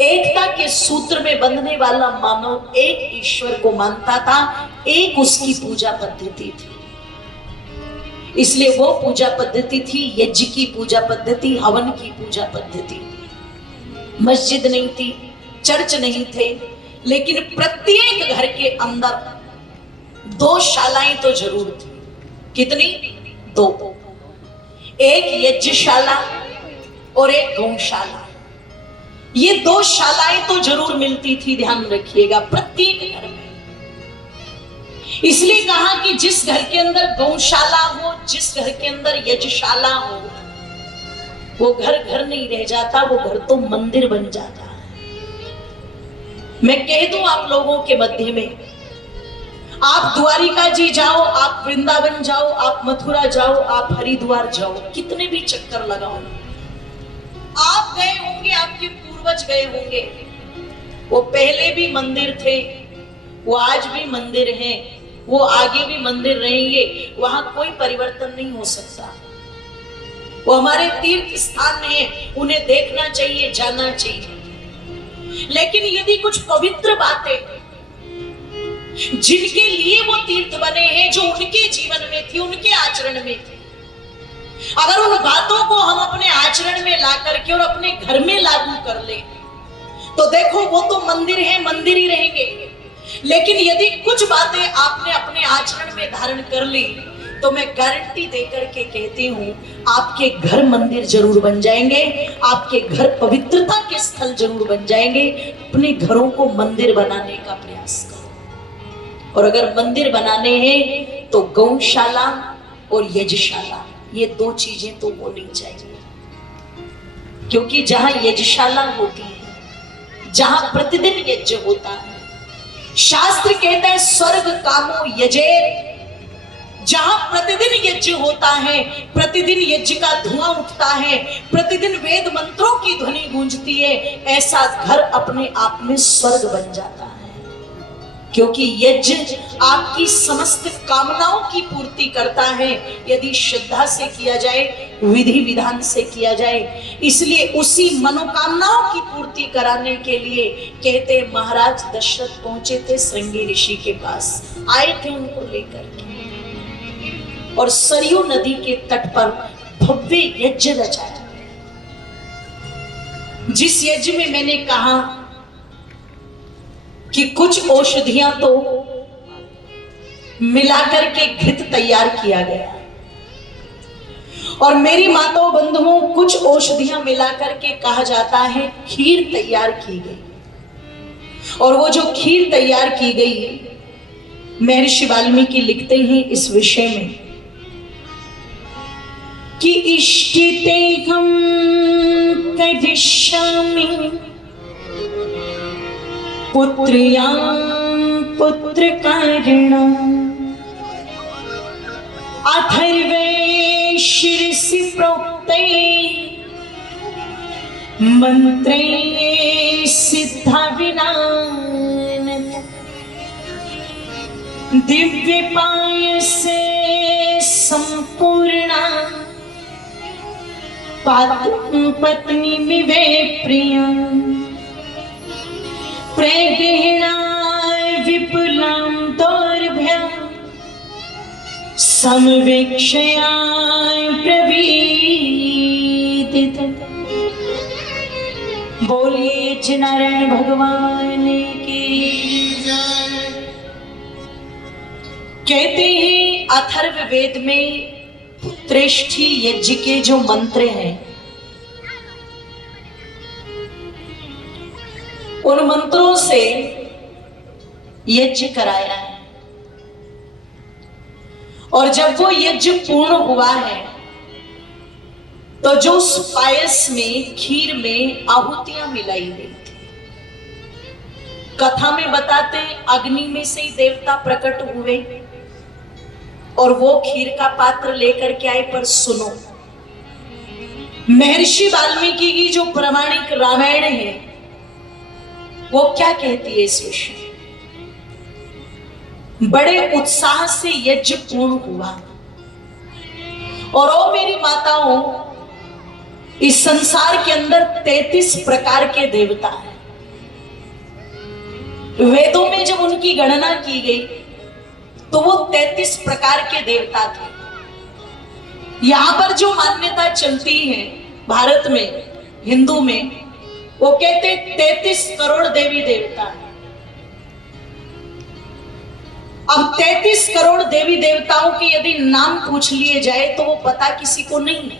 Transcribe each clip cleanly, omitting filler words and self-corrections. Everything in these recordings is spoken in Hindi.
एकता के सूत्र में बंधने वाला मानव एक ईश्वर को मानता था, एक उसकी पूजा पद्धति थी। इसलिए वो पूजा पद्धति थी यज्ञ की पूजा पद्धति, हवन की पूजा पद्धति। मस्जिद नहीं थी, चर्च नहीं थे, लेकिन प्रत्येक घर के अंदर 2 शालाएं तो जरूर थी। कितनी? 2। एक यज्ञशाला और एक गौशाला। ये 2 शालाएं तो जरूर मिलती थी, ध्यान रखिएगा, प्रत्येक घर में। इसलिए कहा कि जिस घर के अंदर गौशाला हो, जिस घर के अंदर यज्ञशाला हो, वो घर घर नहीं रह जाता, वो घर तो मंदिर बन जाता है। मैं कह दूं आप लोगों के मध्य में, आप द्वारिका जी जाओ, आप वृंदावन जाओ, आप मथुरा जाओ, आप हरिद्वार जाओ, कितने भी चक्कर लगाओ, आप गए होंगे, आपके पूर्वज गए होंगे, वो पहले भी मंदिर थे, वो आज भी मंदिर हैं, वो आगे भी मंदिर रहेंगे, वहां कोई परिवर्तन नहीं हो सकता। वो हमारे तीर्थ स्थान हैं, उन्हें देखना चाहिए, जाना चाहिए। लेकिन यदि कुछ पवित्र बातें जिनके लिए वो तीर्थ बने हैं, जो उनके जीवन में थी, उनके आचरण में थी, अगर उन बातों को हम अपने आचरण में ला करके और अपने घर में लागू कर ले, तो देखो वो तो मंदिर है, मंदिर ही रहेंगे। लेकिन यदि कुछ बातें आपने अपने आचरण में धारण कर ली, तो मैं गारंटी देकर के कहती हूं, आपके घर मंदिर जरूर बन जाएंगे, आपके घर पवित्रता के स्थल जरूर बन जाएंगे। अपने घरों को मंदिर बनाने का प्रयास करो। और अगर मंदिर बनाने हैं तो गौशाला और यज्ञशाला, ये 2 चीजें तो होनी चाहिए। क्योंकि जहां यज्ञशाला होती है, जहां प्रतिदिन यज्ञ होता है, शास्त्र कहता है स्वर्ग कामो यजेत, जहां प्रतिदिन यज्ञ होता है, प्रतिदिन यज्ञ का धुआं उठता है, प्रतिदिन वेद मंत्रों की ध्वनि गूंजती है, ऐसा घर अपने आप में स्वर्ग बन जाता है। क्योंकि यज्ञ आपकी समस्त कामनाओं की पूर्ति करता है, यदि श्रद्धा से किया जाए, विधि विधान से किया जाए। इसलिए उसी मनोकामनाओं की पूर्ति कराने के लिए कहते महाराज दशरथ पहुंचे थे श्रृंगी ऋषि के पास, आए थे उनको लेकर के, और सरयू नदी के तट पर भव्य यज्ञ रचाया। जिस यज्ञ में मैंने कहा कि कुछ औषधियां तो मिलाकर के घृत तैयार किया गया, और मेरी माताओं बंधुओं, कुछ औषधियां मिलाकर के कहा जाता है खीर तैयार की गई। और वो जो खीर तैयार की गई, महर्षि वाल्मीकि लिखते हैं इस विषय में कि इष्टिते हम करिष्यामि पुत्र्यां पुत्रकारिणां अथर्वे शिरसि प्रोक्ते मंत्रे सिद्धा विनान दिव्यपायसे संपूर्णा पत्नी मिवे प्रिया प्रगृह्णाय विपुलां दौर्भ्यां समवेक्षयाय प्रवीदित। बोलिए नारायण भगवान की जय। कहते हैं अथर्व वेद में पुत्रेष्ठी यज्ञ के जो मंत्र हैं, उन मंत्रों से यज्ञ कराया है। और जब वो यज्ञ पूर्ण हुआ है, तो जो उस पायस में, खीर में आहुतियां मिलाई गई थी। कथा में बताते अग्नि में से ही देवता प्रकट हुए और वो खीर का पात्र लेकर के आए। पर सुनो, महर्षि वाल्मीकि की जो प्रामाणिक रामायण है, वो क्या कहती है इस विषय? बड़े उत्साह से यज्ञ पूर्ण हुआ। और ओ मेरी माताओं, इस संसार के अंदर 33 प्रकार के देवता हैं। वेदों में जब उनकी गणना की गई तो वो 33 प्रकार के देवता थे। यहां पर जो मान्यता चलती है भारत में, हिंदू में, वो कहते 33 करोड़ देवी देवता है। अब 33 करोड़ देवी देवताओं के यदि नाम पूछ लिए जाए तो वो पता किसी को नहीं है,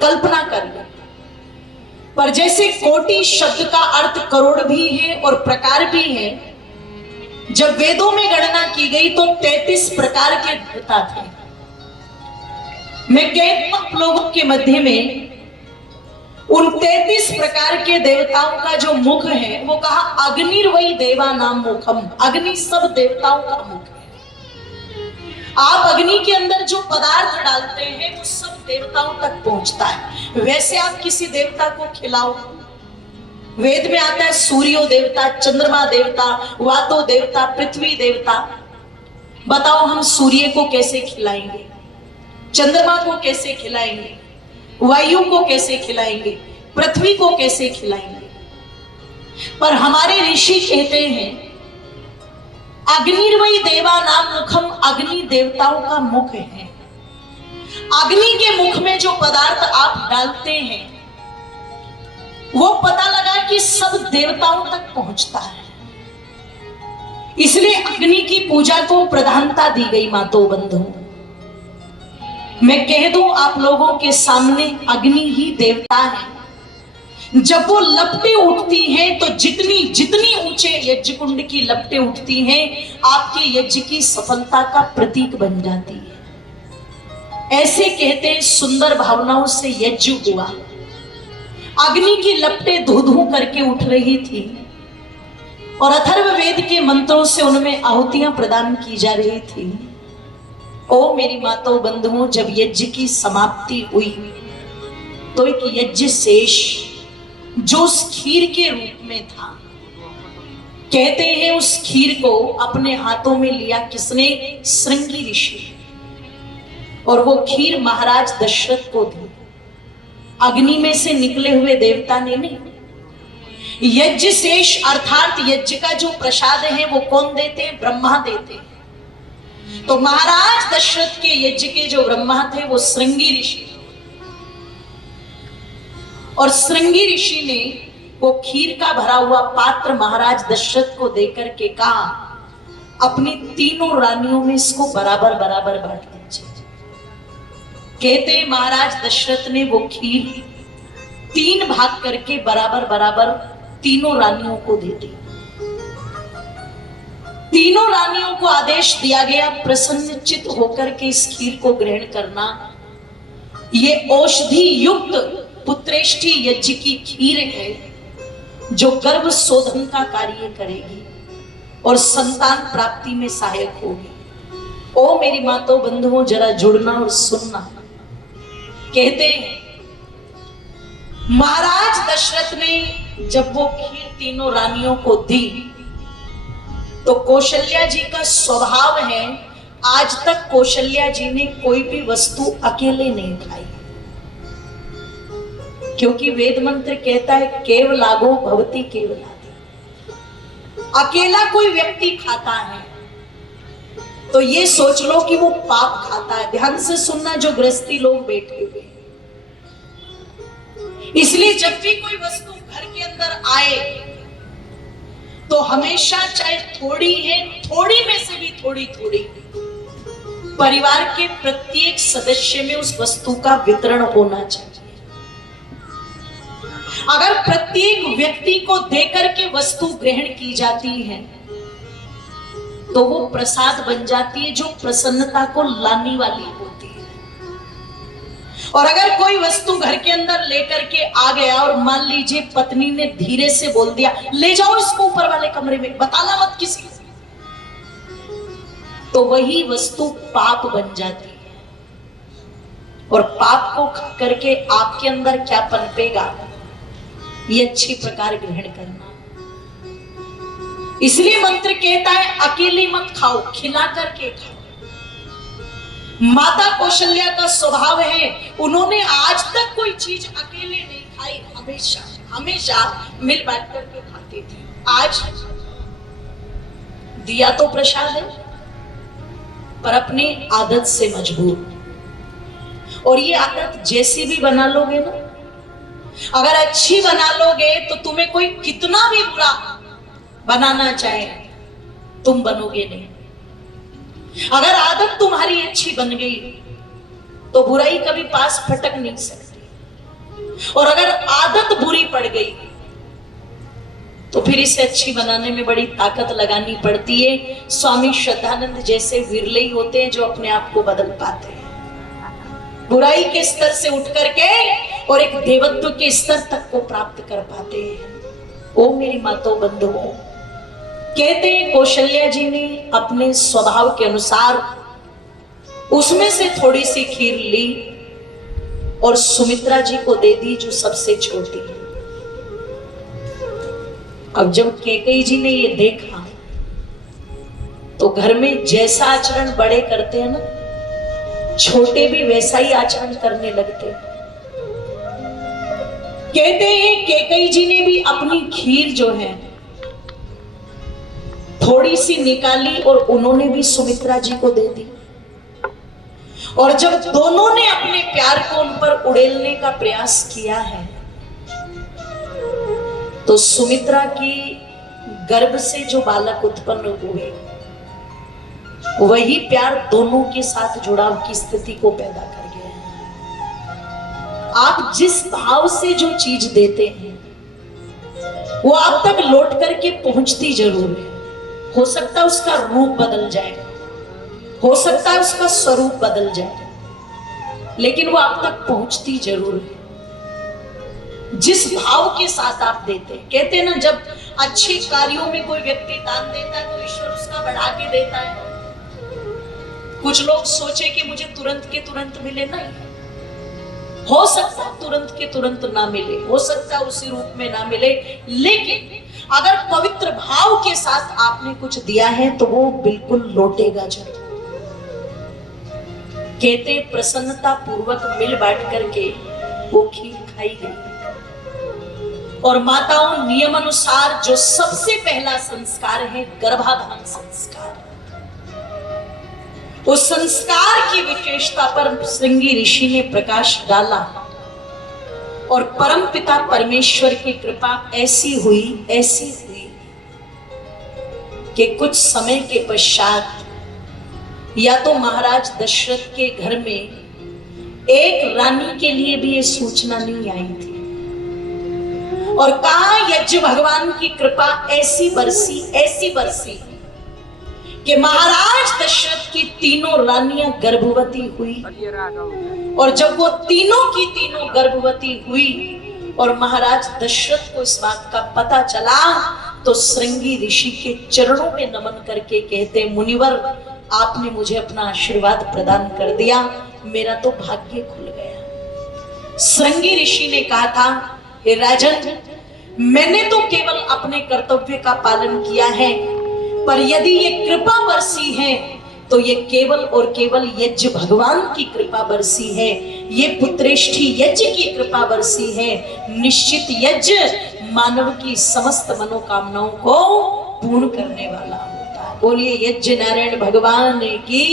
कल्पना कर लो। पर जैसे कोटि शब्द का अर्थ करोड़ भी है और प्रकार भी है, जब वेदों में गणना की गई तो 33 प्रकार के देवता थे। मैं कहता हूं आप लोगों के मध्य में उन 33 प्रकार के देवताओं का जो मुख है वो कहा अग्निर्वै देवा नाम मुखम। अग्नि सब देवताओं का मुख है। आप अग्नि के अंदर जो पदार्थ डालते हैं वो सब देवताओं तक पहुंचता है। वैसे आप किसी देवता को खिलाओ, वेद में आता है सूर्यो देवता, चंद्रमा देवता, वातो देवता, पृथ्वी देवता। बताओ हम सूर्य को कैसे खिलाएंगे, चंद्रमा को कैसे खिलाएंगे, वायु को कैसे खिलाएंगे, पृथ्वी को कैसे खिलाएंगे? पर हमारे ऋषि कहते हैं अग्निर्वै देवा नाम मुखम, अग्नि देवताओं का मुख है। अग्नि के मुख में जो पदार्थ आप डालते हैं वो पता लगा कि सब देवताओं तक पहुंचता है। इसलिए अग्नि की पूजा को प्रधानता दी गई। मातो बंधु, मैं कह दूं आप लोगों के सामने, अग्नि ही देवता है। जब वो लपटें उठती हैं तो जितनी ऊंचे यज्ञ कुंड की लपटें उठती हैं, आपके यज्ञ की सफलता का प्रतीक बन जाती है। ऐसे कहते हैं सुंदर भावनाओं से यज्ञ हुआ। अग्नि की लपटें धू धू करके उठ रही थी और अथर्ववेद के मंत्रों से उनमें आहुतियां प्रदान की जा रही थी। ओ मेरी माताओं बंधुओं, जब यज्ञ की समाप्ति हुई तो एक यज्ञ शेष जो उस खीर के रूप में था, कहते हैं उस खीर को अपने हाथों में लिया किसने? श्रृंगी ऋषि। और वो खीर महाराज दशरथ को दी। अग्नि में से निकले हुए देवता ने नहीं। यज्ञ शेष अर्थात यज्ञ का जो प्रसाद है वो कौन देते हैं? ब्रह्मा देते हैं। तो महाराज दशरथ के यज्ञ के जो ब्रह्मा थे वो श्रृंगी ऋषि, और श्रृंगी ऋषि ने वो खीर का भरा हुआ पात्र महाराज दशरथ को देकर के कहा अपनी तीनों रानियों में इसको बराबर बराबर बांट दीजिए। कहते महाराज दशरथ ने वो खीर 3 भाग करके बराबर बराबर तीनों रानियों को दे दी। तीनों रानियों को आदेश दिया गया प्रसन्नचित होकर के इस खीर को ग्रहण करना। ये औषधि युक्त पुत्रेष्ठी यज्ञ की खीर है जो गर्भ शोधन का कार्य करेगी और संतान प्राप्ति में सहायक होगी। ओ मेरी माताओं बंधुओं, जरा जुड़ना और सुनना। कहते हैं महाराज दशरथ ने जब वो खीर तीनों रानियों को दी तो कौशल्या जी का स्वभाव है, आज तक कौशल्या जी ने कोई भी वस्तु अकेले नहीं खाई, क्योंकि वेद मंत्र कहता है केवलागो भवति केवलादि। अकेला कोई व्यक्ति खाता है तो ये सोच लो कि वो पाप खाता है। ध्यान से सुनना जो गृहस्थी लोग बैठे हुए हैं। इसलिए जब भी कोई वस्तु घर के अंदर आए तो हमेशा, चाहे थोड़ी है, थोड़ी में से भी थोड़ी थोड़ी, परिवार के प्रत्येक सदस्य में उस वस्तु का वितरण होना चाहिए। अगर प्रत्येक व्यक्ति को देकर के वस्तु ग्रहण की जाती है तो वो प्रसाद बन जाती है जो प्रसन्नता को लाने वाली होती है। और अगर कोई वस्तु घर के अंदर लेकर के आ गया और मान लीजिए पत्नी ने धीरे से बोल दिया ले जाओ इसको ऊपर वाले कमरे में, बताना मत किसी को, तो वही वस्तु पाप बन जाती है। और पाप को खा करके आपके अंदर क्या पनपेगा, ये अच्छी प्रकार ग्रहण करना। इसलिए मंत्र कहता है अकेले मत खाओ, खिला करके खाओ। माता कौशल्या का स्वभाव है, उन्होंने आज तक कोई चीज अकेले नहीं खाई, हमेशा हमेशा मिल बांट करके खाते थे। आज दिया तो प्रसाद है, पर अपनी आदत से मजबूर। और ये आदत जैसी भी बना लोगे ना, अगर अच्छी बना लोगे तो तुम्हें कोई कितना भी बुरा बनाना चाहे तुम बनोगे नहीं। अगर आदत तुम्हारी अच्छी बन गई तो बुराई कभी पास फटक नहीं सकती, और अगर आदत बुरी पड़ गई तो फिर इसे अच्छी बनाने में बड़ी ताकत लगानी पड़ती है। स्वामी श्रद्धानंद जैसे विरले ही होते हैं जो अपने आप को बदल पाते हैं, बुराई के स्तर से उठ करके और एक देवत्व के स्तर तक को प्राप्त कर पाते हैं। ओ मेरी मातो बंधुओं, कहते हैं कौशल्या जी ने अपने स्वभाव के अनुसार उसमें से थोड़ी सी खीर ली और सुमित्रा जी को दे दी जो सबसे छोटी है। अब जब कैकेयी जी ने ये देखा तो घर में जैसा आचरण बड़े करते हैं ना, छोटे भी वैसा ही आचरण करने लगते। कहते हैं कैकेयी जी ने भी अपनी खीर जो है थोड़ी सी निकाली और उन्होंने भी सुमित्रा जी को दे दी। और जब दोनों ने अपने प्यार को उन पर उड़ेलने का प्रयास किया है तो सुमित्रा की गर्भ से जो बालक उत्पन्न हुए वही प्यार दोनों के साथ जुड़ाव की स्थिति को पैदा कर गया है। आप जिस भाव से जो चीज देते हैं वो आप तक लौट करके पहुंचती जरूर है। हो सकता है उसका रूप बदल जाए, हो सकता है उसका स्वरूप बदल जाए, लेकिन वो आप तक पहुंचती जरूर है जिस भाव के साथ आप देते हैं। कहते हैं ना, जब अच्छे कार्यों में कोई व्यक्ति दान देता है तो ईश्वर उसका बढ़ा के देता है। कुछ लोग सोचे कि मुझे तुरंत के तुरंत मिले, नहीं, हो सकता है तुरंत के तुरंत ना मिले, हो सकता है उसी रूप में ना मिले, लेकिन अगर पवित्र भाव के साथ आपने कुछ दिया है तो वो बिल्कुल लौटेगा जरूर। कहते प्रसन्नता पूर्वक मिल बांट करके वो खीर खाई गई। और माताओं, नियम अनुसार जो सबसे पहला संस्कार है गर्भाधान संस्कार, उस संस्कार की विशेषता पर श्रृंगी ऋषि ने प्रकाश डाला और परम पिता परमेश्वर की कृपा ऐसी हुई कि कुछ समय के पश्चात या तो महाराज दशरथ के घर में एक रानी के लिए भी ये सूचना नहीं आई थी, और कहा यज्ञ भगवान की कृपा ऐसी बरसी कि महाराज दशरथ की तीनों रानियां गर्भवती हुई। और जब वो तीनों की तीनों गर्भवती हुई और महाराज दशरथ को इस बात का पता चला तो श्रृंगी ऋषि के चरणों में नमन करके कहते, मुनिवर आपने मुझे अपना आशीर्वाद प्रदान कर दिया, मेरा तो भाग्य खुल गया। श्रृंगी ऋषि ने कहा था, हे राजन, मैंने तो केवल अपने कर्तव्य का पालन किया है, पर यदि ये कृपा बरसी है तो ये केवल और केवल यज्ञ भगवान की कृपा बरसी है, ये पुत्रेष्ठी यज्ञ की कृपा बरसी है। निश्चित यज्ञ मानव की समस्त मनोकामनाओं को पूर्ण करने वाला होता है। बोलिए यज्ञ नारायण भगवान की।